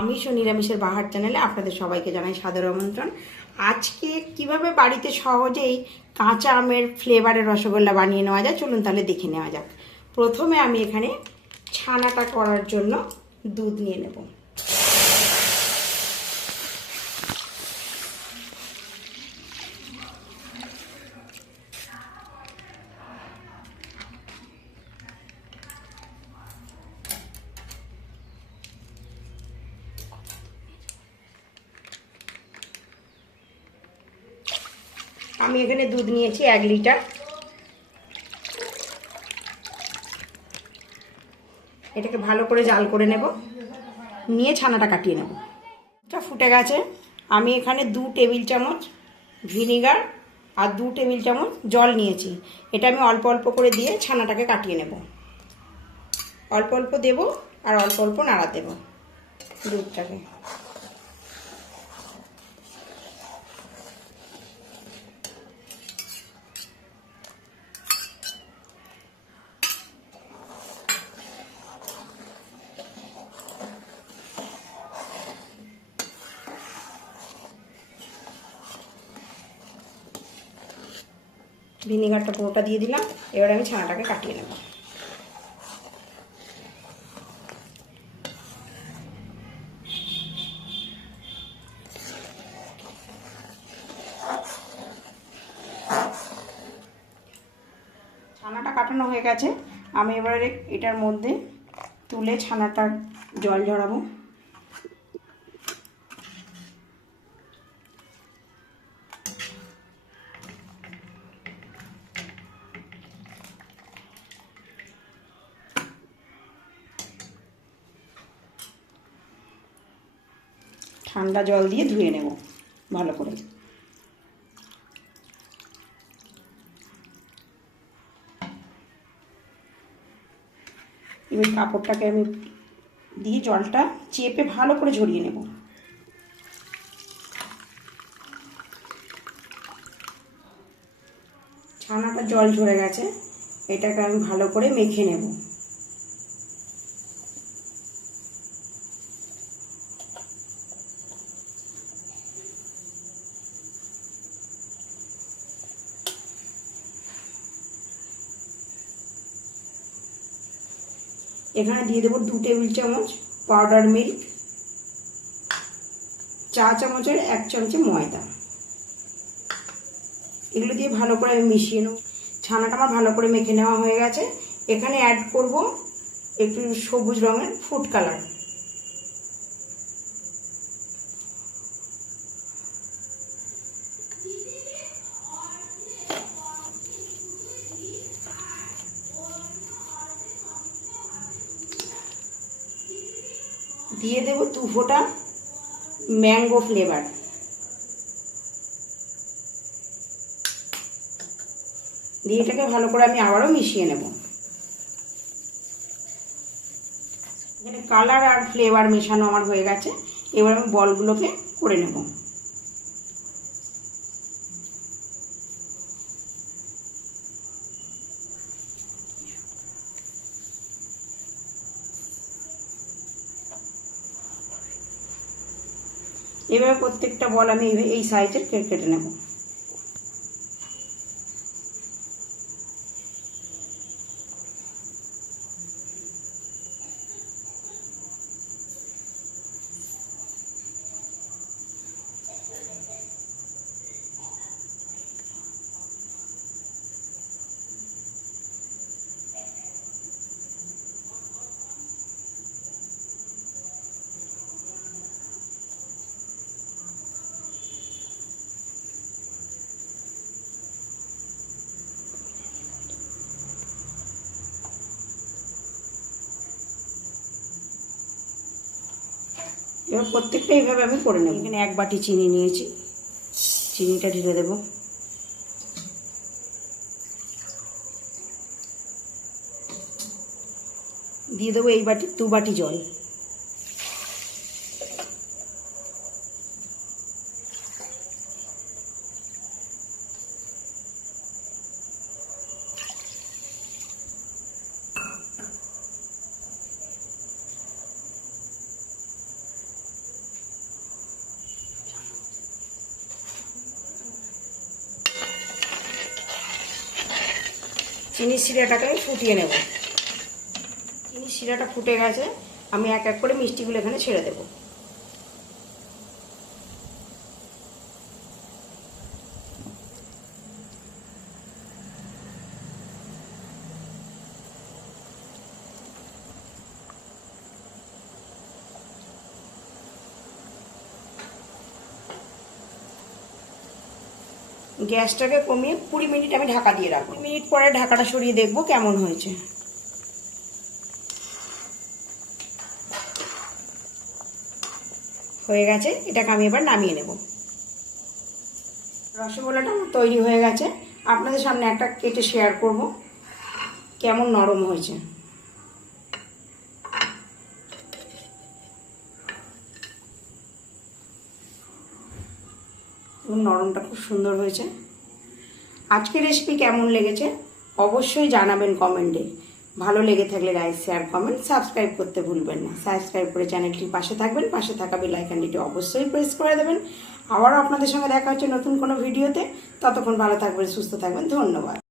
আমিষ ও নিরামিষের বাহার চ্যানেলে আপনাদের সবাইকে জানাই সাদর আমন্ত্রণ। আজকে কিভাবে বাড়িতে সহজেই কাঁচা আমের ফ্লেভারের রসগোল্লা বানিয়ে নেওয়া যায় চলুন তাহলে দেখে নেওয়া যাক। প্রথমে আমি এখানে ছানাটা করার জন্য দুধ নিয়ে নেব। আমি এখানে দুধ নিয়েছি 1 লিটার। এটাকে ভালো করে জাল করে নেব, নিয়ে ছানাটা কাটিয়ে নেব। এটা ফুটে গেছে। আমি এখানে 2 টেবিল চামচ ভিনিগার আর 2 টেবিল চামচ জল নিয়েছি। এটা আমি অল্প অল্প করে দিয়ে ছানাটাকে কাটিয়ে নেব। অল্প অল্প দেব আর অল্প অল্প নাড়া দেব দুধটাকে। ভিনিগারটা পুরোটা দিয়ে দিলাম। এবার আমি ছানাটাকে কাটিয়ে নেব। ছানাটা কাটানো হয়ে গেছে। আমি এবারে এটার মধ্যে তুলে ছানাটার জল ঝরাবো। ঠান্ডা জল দিয়ে ধুয়ে নেব ভালো করে। এবার কাপড়টাকে আমি দিয়ে জলটা চেপে ভালো করে ঝরিয়ে নেব। ছানাটা জল ঝরে গেছে, এটাকে আমি ভালো করে মেখে নেব। এখানে দিয়ে দেবো 2 টেবিল চামচ পাউডার মিল্ক, চা চামচের 1 চামচে ময়দা। এগুলো দিয়ে ভালো করে আমি মিশিয়ে নেব। ছানাটা আমার ভালো করে মেখে নেওয়া হয়ে গেছে। এখানে অ্যাড করব একটু সবুজ রঙের ফুড কালার। দিয়ে দেব 2 ফোঁটা ম্যাঙ্গো ফ্লেভার। দিয়ে এটাকে ভালো করে আমি আবারও মিশিয়ে নেব। এখানে কালার আর ফ্লেভার মেশানো আমার হয়ে গেছে। এবার আমি বলগুলোকে করে নেব। এভাবে প্রত্যেকটা বল আমি এই সাইজের কেটে নেব। এবার প্রত্যেকটা এইভাবে আমি করে নেব। এখানে 1 বাটি চিনি নিয়েছি, চিনিটা ঢেলে দেব। দিয়ে দেবো এই বাটি 2 বাটি জল। চিনির শিরাটাকে ফুটিয়ে নেব। চিনির শিরাটা ফুটে গেছে, আমি এক এক করে মিষ্টিগুলো এখানে ছেড়ে দেব। গ্যাসটাকে কমিয়ে 20 মিনিট আমি ঢাকা দিয়ে রাখবো। 20 মিনিট পরে ঢাকাটা সরিয়ে দেখবো কেমন হয়েছে। হয়ে গেছে, এটাকে আমি এবার নামিয়ে নেব। রসগোল্লাটা আমার তৈরি হয়ে গেছে, আপনাদের সামনে একটা কেটে শেয়ার করব কেমন নরম হয়েছে। নরমটা খুব সুন্দর হয়েছে। আজকের রেসিপি কেমন লেগেছে অবশ্যই জানাবেন কমেন্টে। ভালো লেগে থাকলে লাইক, শেয়ার, কমেন্ট, সাবস্ক্রাইব করতে ভুলবেন না। সাবস্ক্রাইব করে চ্যানেলটির পাশে থাকবেন, পাশে থাকা বেল আইকনটি অবশ্যই প্রেস করে দেবেন। আবারও আপনাদের সঙ্গে দেখা হচ্ছে নতুন কোনো ভিডিওতে। ততক্ষণ ভালো থাকবেন, সুস্থ থাকবেন। ধন্যবাদ।